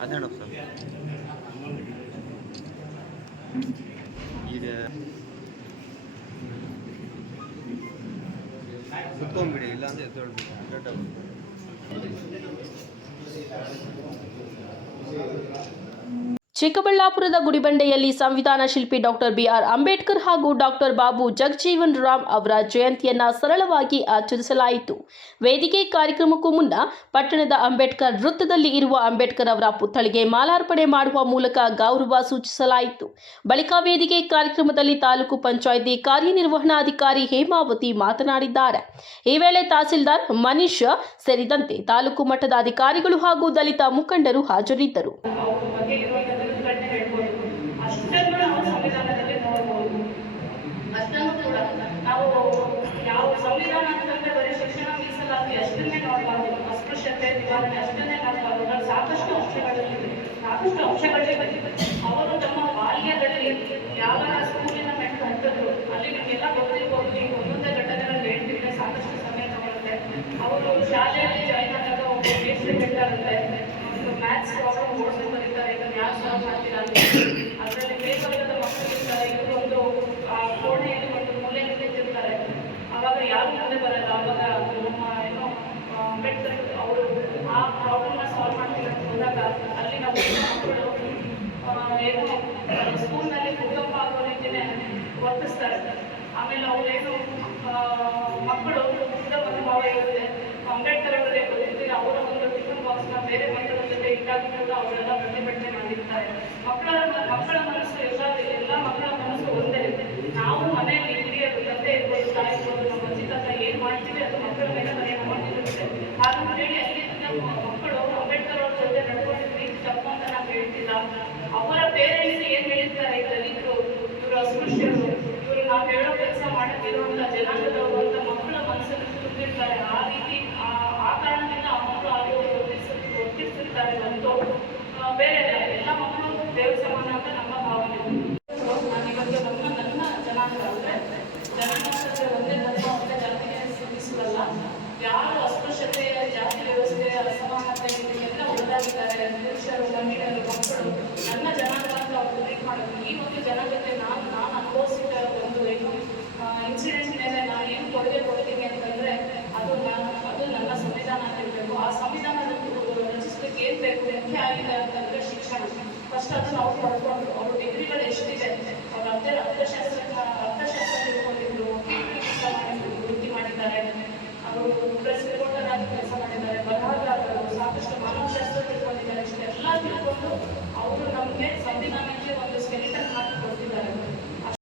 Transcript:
ಹದಿನೇಳು ಸರ್. ಈಗ ಕುತ್ಕೊಂಡ್ಬಿಡಿ, ಇಲ್ಲಾಂದ್ರೆ ಎದ್ದೇಳ್ಬೇಕು. ಚಿಕ್ಕಬಳ್ಳಾಪುರದ ಗುಡಿಬಂಡೆಯಲ್ಲಿ ಸಂವಿಧಾನ ಶಿಲ್ಪಿ ಡಾಕ್ಟರ್ ಬಿಆರ್ ಅಂಬೇಡ್ಕರ್ ಹಾಗೂ ಡಾಕ್ಟರ್ ಬಾಬು ಜಗಜೀವನ್ ರಾಮ್ ಅವರ ಜಯಂತಿಯನ್ನ ಸರಳವಾಗಿ ಆಚರಿಸಲಾಯಿತು. ವೇದಿಕೆ ಕಾರ್ಯಕ್ರಮಕ್ಕೂ ಮುನ್ನ ಪಟ್ಟಣದ ಅಂಬೇಡ್ಕರ್ ವೃತ್ತದಲ್ಲಿ ಇರುವ ಅಂಬೇಡ್ಕರ್ ಅವರ ಪುತ್ಥಳಿಗೆ ಮಾಲಾರ್ಪಣೆ ಮಾಡುವ ಮೂಲಕ ಗೌರವ ಸೂಚಿಸಲಾಯಿತು. ಬಳಿಕ ವೇದಿಕೆ ಕಾರ್ಯಕ್ರಮದಲ್ಲಿ ತಾಲೂಕು ಪಂಚಾಯಿತಿ ಕಾರ್ಯನಿರ್ವಹಣಾಧಿಕಾರಿ ಹೇಮಾವತಿ ಮಾತನಾಡಿದ್ದಾರೆ. ಈ ವೇಳೆ ತಹಸೀಲ್ದಾರ್ ಮನೀಶ್ ಸೇರಿದಂತೆ ತಾಲೂಕು ಮಟ್ಟದ ಅಧಿಕಾರಿಗಳು ಹಾಗೂ ದಲಿತ ಮುಖಂಡರು ಹಾಜರಿದ್ದರು. ಅಷ್ಟನ್ನು ನಾವು ಸಂವಿಧಾನದಲ್ಲಿ ನೋಡಬಹುದು. ಅಷ್ಟನ್ನು ಕೂಡ ನಾವು ಯಾವ ಸಂವಿಧಾನ ಅಂತಂದ್ರೆ ಬರೀ ಶಿಕ್ಷಣ ಮೀಸಲಾತಿ ಅಷ್ಟನ್ನೇ ನೋಡಬಾರ್ದು, ಅಸ್ಪೃಶ್ಯತೆ ನಿವಾರಣೆ ಅಷ್ಟನ್ನೇ ನೋಡಬಾರ್ದು. ಸಾಕಷ್ಟು ಅಂಶಗಳಿವೆ. ಅವರು ತಮ್ಮ ಬಾಲ್ಯದಲ್ಲಿ ಯಾವ ಸ್ಕೂಲಿನ ಮೆಟ್ಟು ಹತ್ತಿದ್ರು ಅಲ್ಲಿ ನಿಮಗೆಲ್ಲ ಗೊತ್ತಿರ್ಬೋದು. ಈಗ ಒಂದೊಂದೇ ಘಟನೆಗಳು ಹೇಳ್ತಿದ್ರೆ ಸಾಕಷ್ಟು ಸಮಯ ತಗೊಳುತ್ತೆ. ಅವರು ಶಾಲೆಯಲ್ಲಿ ಜಾಯಿನ್ ಆದಾಗ ಒಬ್ಬ ಮೇಸ್ಟ್ರಿ ಬೇಕಾಗುತ್ತೆ, ಒಂದು ಮ್ಯಾಥ್ಸ್ ಪ್ರಾಬ್ಲಮ್ ಓಡಿಸಿ ಬರೀತಾರೆ, ಇದನ್ನು ಯಾರು ಸಾಲ್ವ್ ಮಾಡ್ತೀರಾ ಅಂತ. ಅದರಲ್ಲಿ ಬೇರ್ಬಾರದ ಮಕ್ಕಳು ಇರ್ತಾರೆ, ಇವರು ಒಂದು ಕೋಣೆಯಲ್ಲಿ ಒಂದು ಮೂಲೆಯಲ್ಲಿ ನಿಂತಿರ್ತಾರೆ. ಆವಾಗ ಯಾರು ಮುಂದೆ ಬರಲ್ಲ. ಆವಾಗ ನಮ್ಮ ಏನೋ ಅಂಬೇಡ್ಕರ್ ಅವರು ಆ ಪ್ರಾಬ್ಲಮ್ನ ಸಾಲ್ವ್ ಮಾಡ್ತೀವಿ ಅಂತ ಹೋದಾಗ ಅಲ್ಲಿ ನಾವು ಮಕ್ಕಳು ಏನೋ ಸ್ಕೂಲ್ನಲ್ಲಿ ಭೂಕಂಪ ಆಗೋ ರೀತಿಯೇ ವರ್ತಿಸ್ತಾರೆ. ಆಮೇಲೆ ಅವರೇನು ಮಕ್ಕಳು ಒಂದು ಭಾವ ಇರುತ್ತೆ, ಅಂಬೇಡ್ಕರ್ ಅವರೇ ಗೊತ್ತಿದ್ರೆ ಅವರ ಒಂದು ಟಿಫನ್ ಬಾಕ್ಸ್ನ ಬೇರೆ ಮಕ್ಕಳ ಜೊತೆ ಇಟ್ಟಾಗಿರೋದು ಅವರೆಲ್ಲ ಪ್ರತಿಭಟನೆ ಮಾಡಿರ್ತಾರೆ. ಮಕ್ಕಳ ಮನಸ್ಸು ಎಲ್ಲ ಮಕ್ಕಳ ಮನಸ್ಸು ಒಂದೇ. ನಾವು ಮನೆಯಲ್ಲಿ ಹಿರಿಯರು ತಂದೆ ಇರ್ಬೋದು, ತಾಯಿ ಇರ್ಬೋದು, ನಮ್ಮ ಅಜ್ಜಿ ತಾತ ಏನು ಮಾಡ್ತೀವಿ ಅದು ಮಕ್ಕಳ ಮೇಲೆ ಪರಿಣಾಮ ಮಾಡಿರುತ್ತೆ. ಹಾಗಂತ ಹೇಳಿ ಅಲ್ಲಿ ಮಕ್ಕಳು ಅಂಬೇಡ್ಕರ್ ಅವ್ರ ಜೊತೆ ನಡ್ಕೊಂಡಿದ್ವಿ ತಪ್ಪು ಅಂತ ನಾವು ಹೇಳ್ತಿಲ್ಲ. ಅವರ ಪೇರೆಂಟ್ಸ್ ಏನು ಹೇಳಿರ್ತಾರೆ, ದಲಿತರು, ಇವರು ಅಸ್ಪೃಶ್ಯರು, ಇವರು ನಾವು ಹೇಳೋ ಕೆಲಸ ಮಾಡದಿರುವಂಥ ಜನಾಂಗದವರು ಅಂತ ಮಕ್ಕಳ ಮನಸ್ಸನ್ನು ತುಂಬಿರ್ತಾರೆ. ಆ ರೀತಿ ಆ ಕಾರಣದಿಂದ ಆ ಮಕ್ಕಳು ಆ ರೀತಿ ವರ್ತಿಸಿರ್ತಾರೆ ಹೊರತು ಬೇರೆ ಎಲ್ಲ ಮಕ್ಕಳು ದೇವ್ರ ಸಮಾನ ಅಂತ ನಮ್ಮ ಭಾವನೆ. ನಾನಿವತ್ತು ನನ್ನ ಜನಾಂಗ ಅಂದರೆ ಜನಾಂಗ ಒಂದೇ ಧರ್ಮ ಒಂದೇ ಜಾತಿಗೆ ಸೂಚಿಸಲ್ಲ. ಯಾರು ಅಸ್ಪೃಶ್ಯತೆ, ಜಾತಿ ವ್ಯವಸ್ಥೆ, ಅಸಮಾನತೆ ಎಲ್ಲ ಒಳಗಾಗಿದ್ದಾರೆ, ಪುರುಷರು, ಮಹಿಳೆಯರು, ಮಕ್ಕಳು, ನನ್ನ ಜನಾಂಗ ಅಂತ ಅವ್ರು ಟ್ರೀಟ್ ಮಾಡೋದು. ಈ ಒಂದು ಜನಾಂಗಕ್ಕೆ ನಾನು ಅನುಭವಿಸಿದ ಒಂದು ಏನು ಇನ್ಸಿಡೆಂಟ್ ಮೇಲೆ ನಾನು ಏನು ಕೊಡುಗೆ ಕೊಡ್ತೀನಿ ಅಂತಂದರೆ ಅದು ನನ್ನ ಸಂವಿಧಾನ ಆಗಿರಬೇಕು. ಆ ಸಂವಿಧಾನದಲ್ಲಿ ರಚಿಸಲಿಕ್ಕೆ ಏನು ಬೇಕು ಮುಖ್ಯ ಆಗಿದೆ ಅಂತಂದರೆ ಶಿಕ್ಷಣ. ಫಸ್ಟ್ ಅದನ್ನು ಅವ್ರು ಪಡ್ಕೊಂಡ್ರು. ಅವರು ಡಿಗ್ರಿಗಳು ಎಷ್ಟಿದೆ, ಅವ್ರು ಅರ್ಥಶಾಸ್ತ್ರ ತಿಳ್ಕೊಂಡಿದ್ರು, ವೃತ್ತಿ ಮಾಡಿದ್ದಾರೆ, ಅವರು ಪ್ರೆಸ್